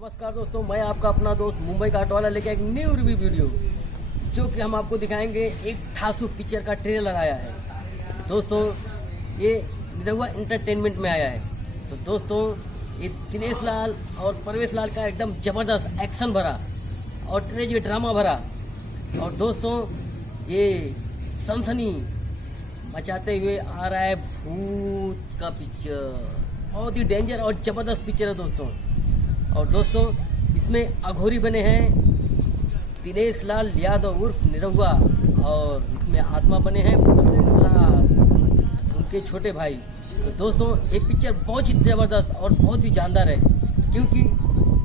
नमस्कार दोस्तों, मैं आपका अपना दोस्त मुंबई का ऑटो वाला लेके एक न्यू रिव्यू वीडियो जो कि हम आपको दिखाएंगे। एक ठासु पिक्चर का ट्रेलर आया है दोस्तों। ये निरहुआ एंटरटेनमेंट में आया है। तो दोस्तों ये दिनेश लाल और परवेश लाल का एकदम ज़बरदस्त एक्शन भरा और ट्रेजिक ड्रामा भरा और दोस्तों ये सनसनी मचाते हुए आ रहा है भूत का पिक्चर। बहुत ही डेंजर और ज़बरदस्त पिक्चर है दोस्तों। और दोस्तों इसमें अघोरी बने हैं दिनेश लाल यादव उर्फ निरहुआ और इसमें आत्मा बने हैं परवेश लाल, उनके छोटे भाई। तो दोस्तों ये पिक्चर बहुत ही ज़बरदस्त और बहुत ही जानदार है, क्योंकि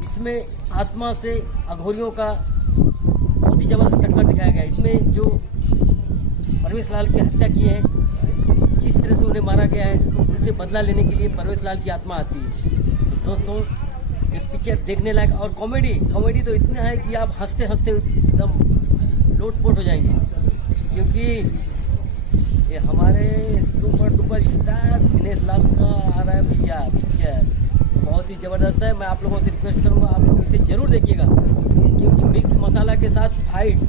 इसमें आत्मा से अघोरियों का बहुत ही ज़बरदस्त टक्कर दिखाया गया है। इसमें जो परवेश लाल की हत्या की है, जिस तरह से उन्हें मारा गया है, उनसे बदला लेने के लिए परवेश लाल की आत्मा आती है। तो दोस्तों एक पिक्चर देखने लायक और कॉमेडी तो इतना है कि आप हंसते हंसते एकदम लोटपोट हो जाएंगे, क्योंकि ये हमारे super duper star Dinesh Lal का आ रहा है भैया पिक्चर। बहुत ही ज़बरदस्त है। मैं आप लोगों से रिक्वेस्ट करूँगा आप लोग इसे ज़रूर देखिएगा, क्योंकि मिक्स मसाला के साथ fight,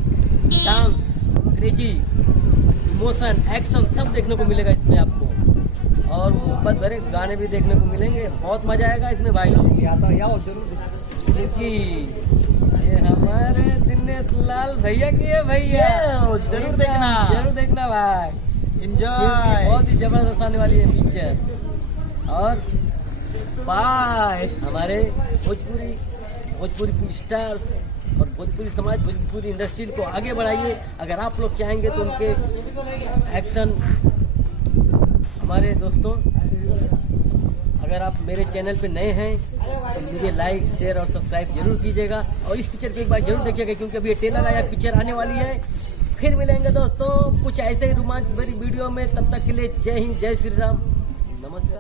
dance, crazy, emotion, action सब देखने को मिलेगा इसमें आपको, और मोहब्बत भरे गाने भी देखने को मिलेंगे। बहुत मजा आएगा इसमें भाई लोग। या जरूर, क्योंकि ये हमारे दिनेश लाल भैया की है भैया। जरूर देखना भाई, एंजॉय। बहुत ही जबरदस्त आने वाली है पिक्चर। और बाय हमारे भोजपुरी स्टार्स और भोजपुरी समाज, भोजपुरी इंडस्ट्री को आगे बढ़ाइए। अगर आप लोग चाहेंगे तो उनके एक्शन हमारे दोस्तों, अगर आप मेरे चैनल पे नए हैं तो मुझे लाइक, शेयर और सब्सक्राइब जरूर कीजिएगा। और इस पिक्चर को एक बार जरूर देखिएगा, क्योंकि अभी ये ट्रेलर आया, पिक्चर आने वाली है। फिर मिलेंगे दोस्तों कुछ ऐसे ही रोमांच भरी वीडियो में। तब तक के लिए जय हिंद, जय श्री राम, नमस्कार।